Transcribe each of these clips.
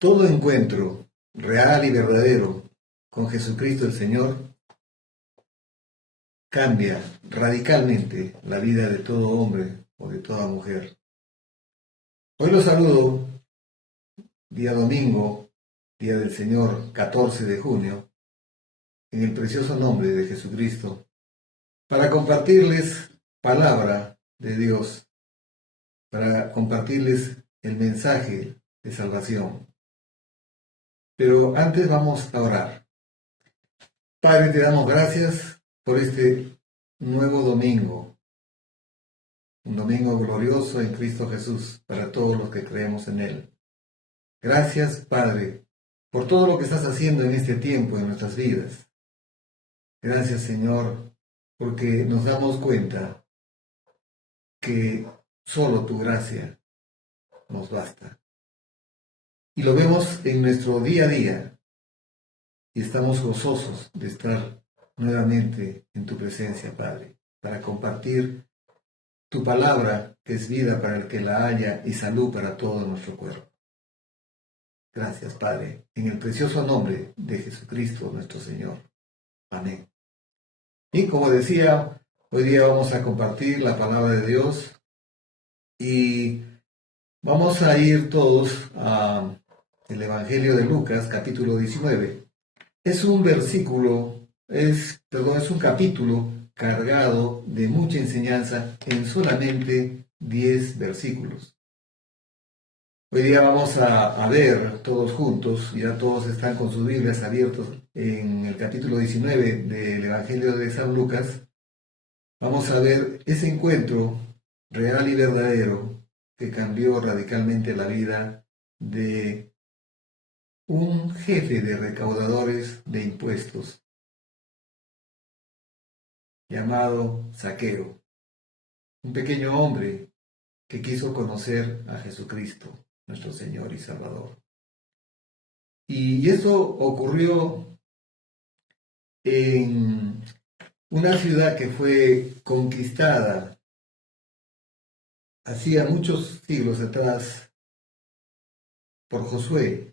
Todo encuentro real y verdadero con Jesucristo el Señor cambia radicalmente la vida de todo hombre o de toda mujer. Hoy los saludo, día domingo, día del Señor, 14 de junio, en el precioso nombre de Jesucristo, para compartirles palabra de Dios, para compartirles el mensaje de salvación. Pero antes vamos a orar. Padre, te damos gracias por este nuevo domingo, un domingo glorioso en Cristo Jesús para todos los que creemos en Él. Gracias, Padre, por todo lo que estás haciendo en este tiempo en nuestras vidas. Gracias, Señor, porque nos damos cuenta que solo tu gracia nos basta. Y lo vemos en nuestro día a día y estamos gozosos de estar nuevamente en tu presencia, Padre, para compartir tu palabra, que es vida para el que la haya y salud para todo nuestro cuerpo. Gracias, Padre, en el precioso nombre de Jesucristo nuestro Señor. Amén. Y como decía, hoy día vamos a compartir la palabra de Dios y vamos a ir todos al Evangelio de Lucas, capítulo 19. Es un un capítulo cargado de mucha enseñanza en solamente 10 versículos. Hoy día vamos a ver todos juntos, ya todos están con sus Biblias abiertos en el capítulo 19 del Evangelio de San Lucas. Vamos a ver ese encuentro real y verdadero que cambió radicalmente la vida de un jefe de recaudadores de impuestos llamado Zaqueo, un pequeño hombre que quiso conocer a Jesucristo, nuestro Señor y Salvador. Y eso ocurrió en una ciudad que fue conquistada hacía muchos siglos atrás por Josué,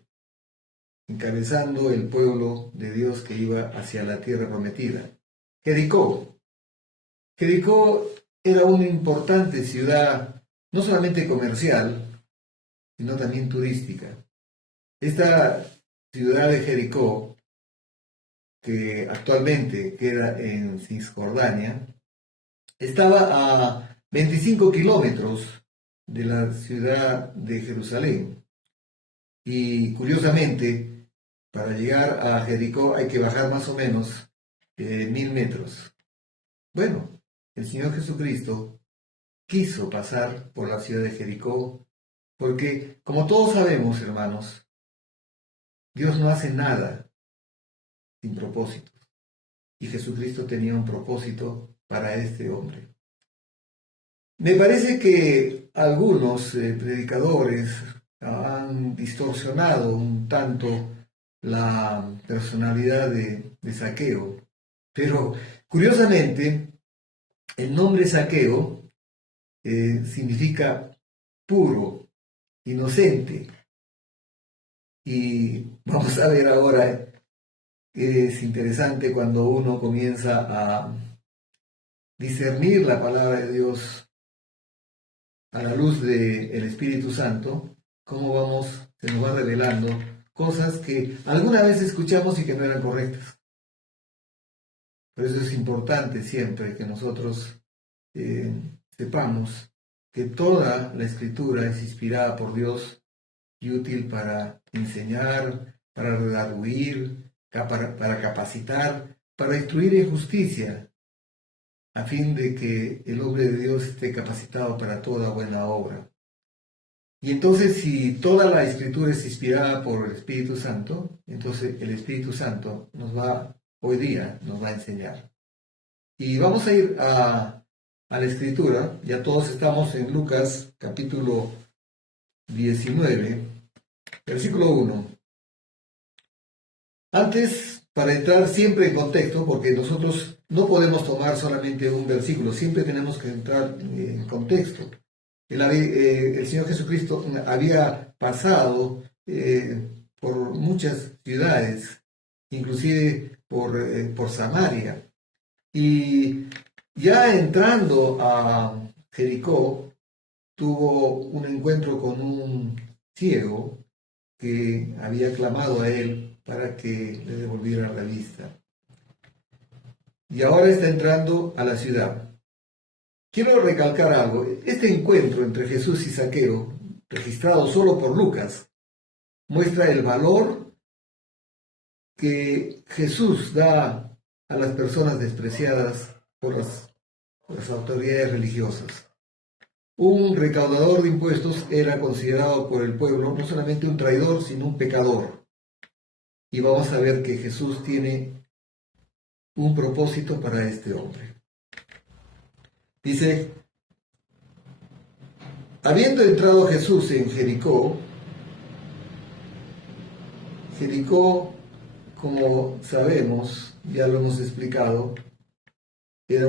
encabezando el pueblo de Dios que iba hacia la tierra prometida. Jericó. Jericó era una importante ciudad, no solamente comercial, sino también turística. Esta ciudad de Jericó, que actualmente queda en Cisjordania, estaba a 25 kilómetros de la ciudad de Jerusalén. Y curiosamente, para llegar a Jericó hay que bajar más o menos 1000 metros. Bueno, el Señor Jesucristo quiso pasar por la ciudad de Jericó porque, como todos sabemos, hermanos, Dios no hace nada sin propósitos. Y Jesucristo tenía un propósito para este hombre. Me parece que algunos predicadores han distorsionado un tanto la personalidad de Zaqueo, pero curiosamente el nombre Zaqueo significa puro, inocente. Y vamos a ver ahora, es interesante cuando uno comienza a discernir la palabra de Dios a la luz del Espíritu Santo, cómo se nos va revelando cosas que alguna vez escuchamos y que no eran correctas. Por eso es importante siempre que nosotros sepamos que toda la Escritura es inspirada por Dios y útil para enseñar, para redarguir, para capacitar, para instruir en justicia, a fin de que el hombre de Dios esté capacitado para toda buena obra. Y entonces, si toda la Escritura es inspirada por el Espíritu Santo, entonces el Espíritu Santo hoy día nos va a enseñar. Y vamos a ir a la Escritura. Ya todos estamos en Lucas capítulo 19, versículo 1. Antes, para entrar siempre en contexto, porque nosotros no podemos tomar solamente un versículo, siempre tenemos que entrar en contexto. El Señor Jesucristo había pasado muchas ciudades, inclusive por Samaria. Y ya entrando a Jericó, tuvo un encuentro con un ciego que había clamado a él para que le devolviera la vista. Y ahora está entrando a la ciudad. Quiero recalcar algo. Este encuentro entre Jesús y Zaqueo, registrado solo por Lucas, muestra el valor que Jesús da a las personas despreciadas por las autoridades religiosas. Un recaudador de impuestos era considerado por el pueblo no solamente un traidor, sino un pecador. Y vamos a ver que Jesús tiene un propósito para este hombre. Dice, habiendo entrado Jesús en Jericó, como sabemos, ya lo hemos explicado, era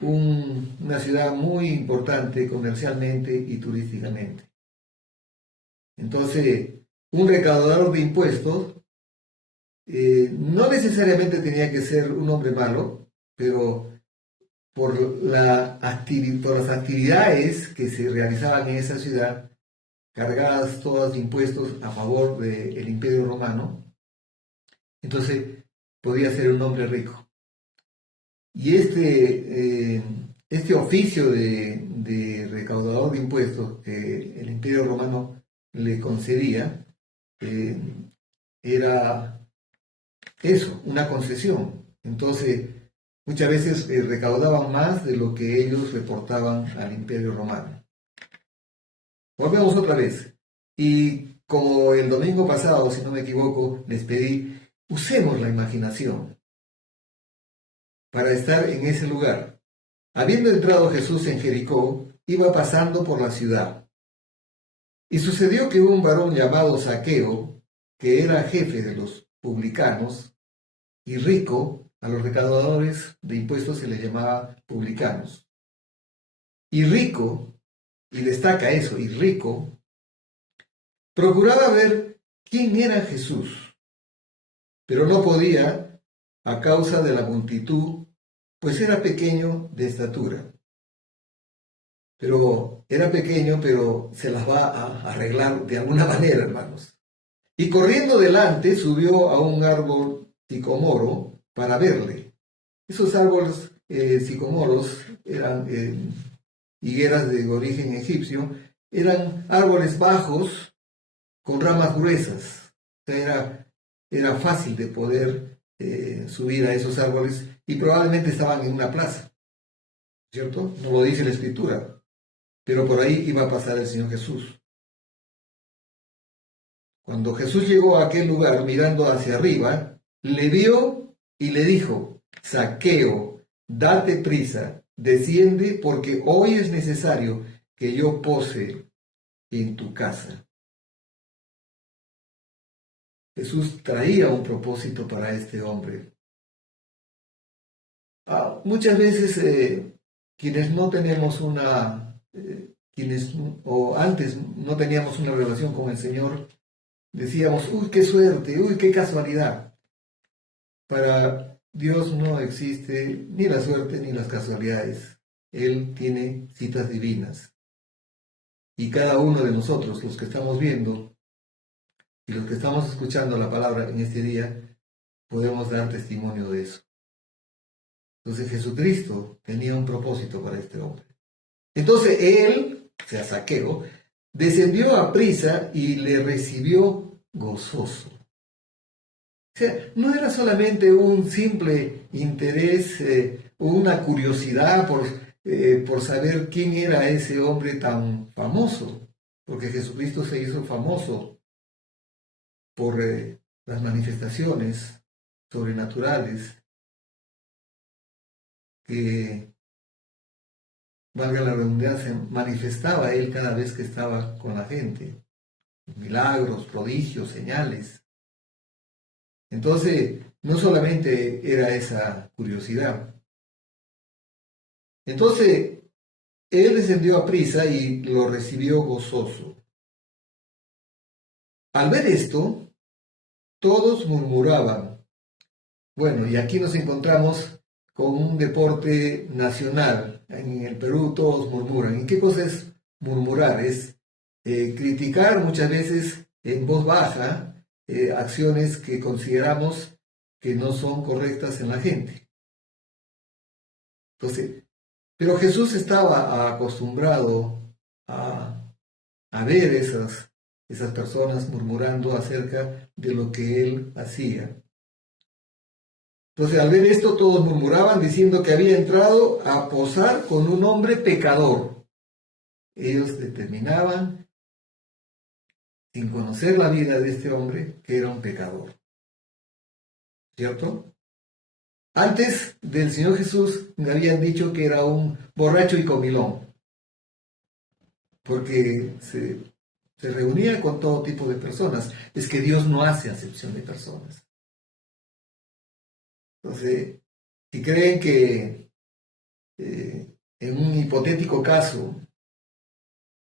una ciudad muy importante comercialmente y turísticamente. Entonces, un recaudador de impuestos no necesariamente tenía que ser un hombre malo, pero por las actividades que se realizaban en esa ciudad, cargadas todas de impuestos a favor del Imperio Romano, entonces podía ser un hombre rico. Y este oficio de recaudador de impuestos que el Imperio Romano le concedía, era eso, una concesión. Entonces, muchas veces recaudaban más de lo que ellos reportaban al Imperio Romano. Volvemos otra vez. Y como el domingo pasado, si no me equivoco, les pedí, usemos la imaginación para estar en ese lugar. Habiendo entrado Jesús en Jericó, iba pasando por la ciudad. Y sucedió que un varón llamado Zaqueo, que era jefe de los publicanos, y rico, a los recaudadores de impuestos se les llamaba publicanos. Y rico, y destaca eso, y rico, procuraba ver quién era Jesús, pero no podía a causa de la multitud, pues era pequeño de estatura. Pero era pequeño, pero se las va a arreglar de alguna manera, hermanos. Y corriendo delante subió a un árbol sicomoro para verle. Esos árboles sicomoros eran higueras de origen egipcio, eran árboles bajos con ramas gruesas. O sea, era fácil de poder subir a esos árboles y probablemente estaban en una plaza, ¿cierto? No lo dice la Escritura, pero por ahí iba a pasar el Señor Jesús. Cuando Jesús llegó a aquel lugar mirando hacia arriba, le vio y le dijo, Zaqueo, date prisa, desciende porque hoy es necesario que yo pose en tu casa. Jesús traía un propósito para este hombre. Muchas veces quienes no tenemos o antes no teníamos una relación con el Señor, decíamos, uy, qué suerte, uy, qué casualidad. Para Dios no existe ni la suerte ni las casualidades. Él tiene citas divinas. Y cada uno de nosotros, los que estamos viendo y los que estamos escuchando la palabra en este día, podemos dar testimonio de eso. Entonces Jesucristo tenía un propósito para este hombre. Entonces él, o sea, Zaqueo, descendió a prisa y le recibió gozoso. O sea, no era solamente un simple interés o una curiosidad por saber quién era ese hombre tan famoso, porque Jesucristo se hizo famoso por las manifestaciones sobrenaturales que, valga la redundancia, manifestaba él cada vez que estaba con la gente. Milagros, prodigios, señales. Entonces, no solamente era esa curiosidad. Entonces, él descendió a prisa y lo recibió gozoso. Al ver esto, todos murmuraban. Bueno, y aquí nos encontramos con un deporte nacional. En el Perú todos murmuran. ¿Y qué cosa es murmurar? Es criticar muchas veces en voz baja acciones que consideramos que no son correctas en la gente. Entonces, pero Jesús estaba acostumbrado a ver esas personas murmurando acerca de lo que él hacía. Entonces, al ver esto, todos murmuraban diciendo que había entrado a posar con un hombre pecador. Ellos determinaban, sin conocer la vida de este hombre, que era un pecador. ¿Cierto? Antes del Señor Jesús me habían dicho que era un borracho y comilón, porque se reunía con todo tipo de personas. Es que Dios no hace acepción de personas. Entonces, si creen que en un hipotético caso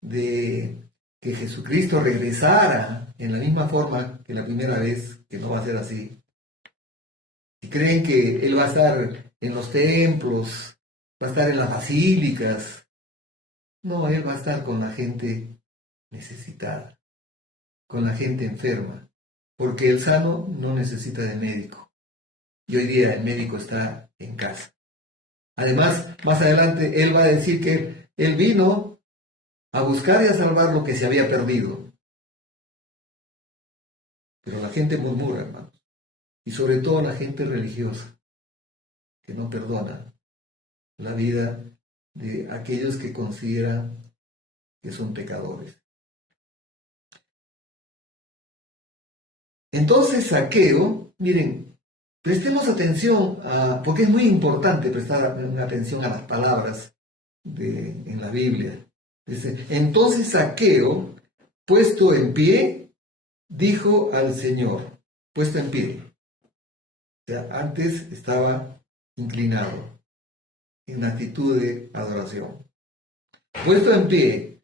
de que Jesucristo regresara en la misma forma que la primera vez, que no va a ser así, si creen que Él va a estar en los templos, va a estar en las basílicas, no, Él va a estar con la gente necesitada, con la gente enferma, porque el sano no necesita de médico. Y hoy día el médico está en casa. Además, más adelante Él va a decir que Él vino a buscar y a salvar lo que se había perdido. Pero la gente murmura, hermanos. Y sobre todo la gente religiosa, que no perdona la vida de aquellos que consideran que son pecadores. Entonces, Zaqueo, miren, prestemos atención porque es muy importante prestar atención a las palabras en la Biblia. Dice, entonces Zaqueo, puesto en pie, dijo al Señor, puesto en pie. O sea, antes estaba inclinado, en actitud de adoración. Puesto en pie,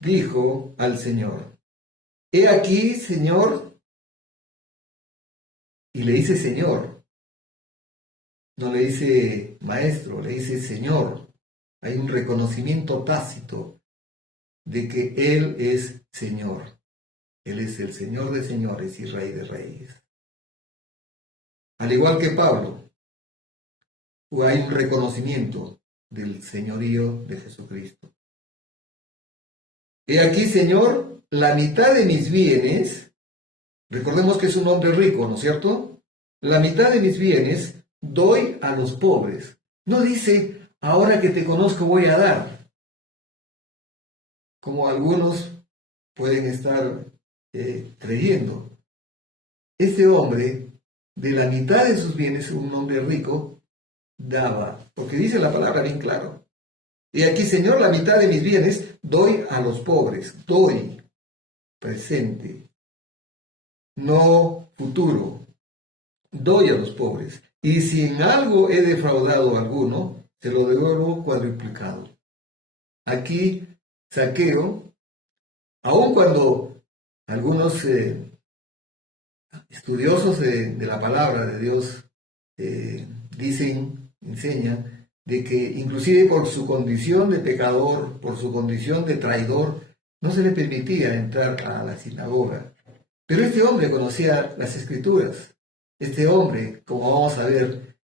dijo al Señor, he aquí, Señor, y le dice Señor, no le dice maestro, le dice Señor. Hay un reconocimiento tácito de que Él es Señor. Él es el Señor de señores y Rey de reyes. Al igual que Pablo, hay un reconocimiento del señorío de Jesucristo. He aquí, Señor, la mitad de mis bienes, recordemos que es un hombre rico, ¿no es cierto? La mitad de mis bienes doy a los pobres. No dice, ahora que te conozco voy a dar, como algunos pueden estar creyendo. Este hombre, de la mitad de sus bienes, un hombre rico, daba, porque dice la palabra bien claro. Y aquí, Señor, la mitad de mis bienes doy a los pobres, doy, presente, no futuro, doy a los pobres. Y si en algo he defraudado a alguno, se lo devuelvo cuadruplicado. Aquí, Zaqueo, aun cuando algunos estudiosos de la palabra de Dios enseñan, de que inclusive por su condición de pecador, por su condición de traidor, no se le permitía entrar a la sinagoga. Pero este hombre conocía las Escrituras. Este hombre, como vamos a ver,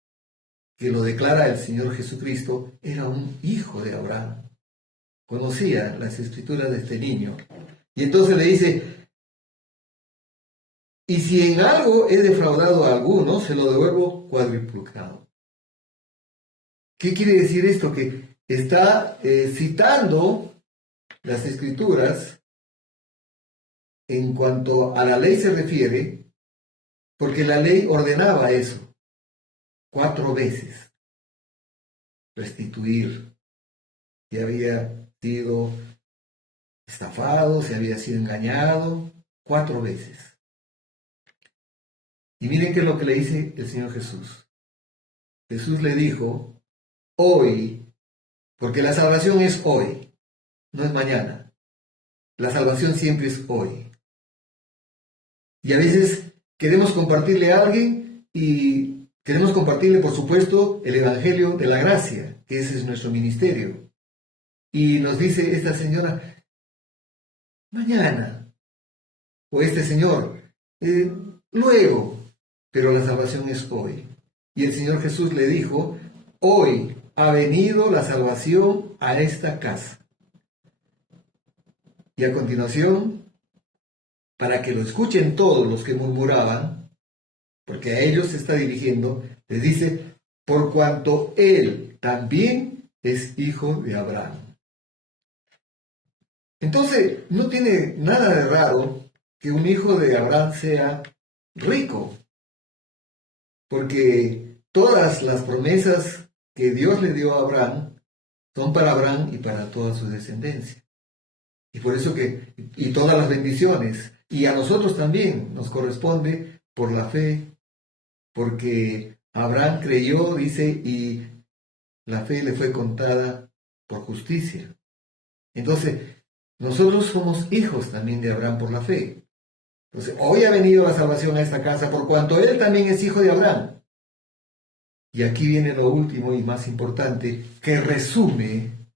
que lo declara el Señor Jesucristo, era un hijo de Abraham. Conocía las Escrituras de este niño. Y entonces le dice, y si en algo he defraudado a alguno, se lo devuelvo cuadruplicado. ¿Qué quiere decir esto? Que está citando las Escrituras en cuanto a la ley se refiere, porque la ley ordenaba eso, 4 veces, restituir. Si había sido estafado, si había sido engañado, 4 veces. Y miren qué es lo que le dice el Señor Jesús. Jesús le dijo, hoy, porque la salvación es hoy, no es mañana. la salvación siempre es hoy. Y a veces queremos compartirle a alguien y queremos compartirle, por supuesto, el Evangelio de la Gracia, que ese es nuestro ministerio. Y nos dice esta señora, mañana, o este señor, luego, pero la salvación es hoy. Y el Señor Jesús le dijo, hoy ha venido la salvación a esta casa. Y a continuación, para que lo escuchen todos los que murmuraban, porque a ellos se está dirigiendo, les dice, por cuanto él también es hijo de Abraham. Entonces, no tiene nada de raro que un hijo de Abraham sea rico, porque todas las promesas que Dios le dio a Abraham son para Abraham y para toda su descendencia. Y por eso y todas las bendiciones, y a nosotros también nos corresponde por la fe, porque Abraham creyó, dice, y la fe le fue contada por justicia. Entonces, nosotros somos hijos también de Abraham por la fe. Entonces, hoy ha venido la salvación a esta casa por cuanto él también es hijo de Abraham. Y aquí viene lo último y más importante, que resume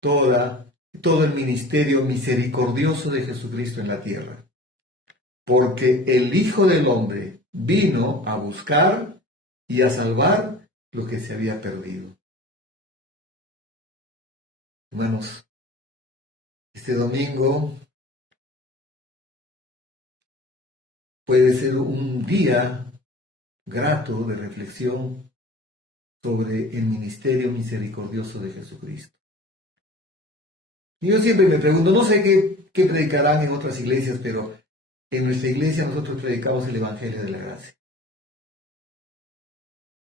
todo el ministerio misericordioso de Jesucristo en la tierra. Porque el Hijo del Hombre vino a buscar y a salvar lo que se había perdido. Hermanos, este domingo puede ser un día grato de reflexión sobre el ministerio misericordioso de Jesucristo. Y yo siempre me pregunto, no sé qué predicarán en otras iglesias, pero en nuestra iglesia nosotros predicamos el Evangelio de la Gracia.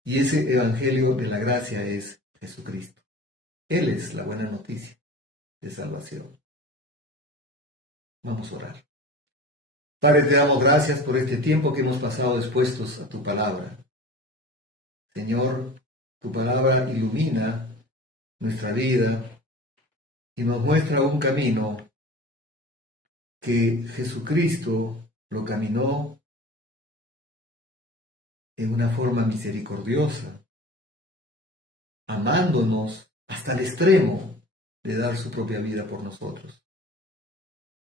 Y ese Evangelio de la Gracia es Jesucristo. Él es la buena noticia de salvación. Vamos a orar. Padre, te damos gracias por este tiempo que hemos pasado expuestos a tu palabra. Señor, tu palabra ilumina nuestra vida y nos muestra un camino que Jesucristo lo caminó en una forma misericordiosa, amándonos hasta el extremo de dar su propia vida por nosotros.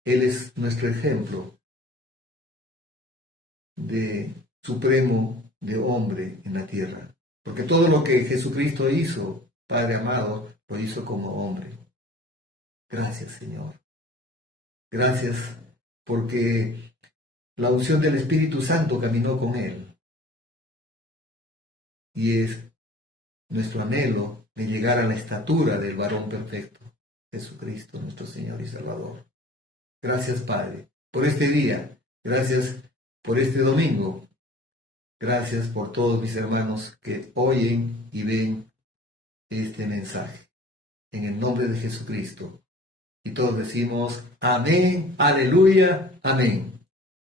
Él es nuestro ejemplo de supremo de hombre en la tierra, porque todo lo que Jesucristo hizo, Padre amado, lo hizo como hombre. Gracias, Señor. Gracias porque la unción del Espíritu Santo caminó con él. Y es nuestro anhelo de llegar a la estatura del varón perfecto, Jesucristo, nuestro Señor y Salvador. Gracias, Padre, por este día. Gracias por este domingo. Gracias por todos mis hermanos que oyen y ven este mensaje. En el nombre de Jesucristo. Y todos decimos, amén, aleluya, amén.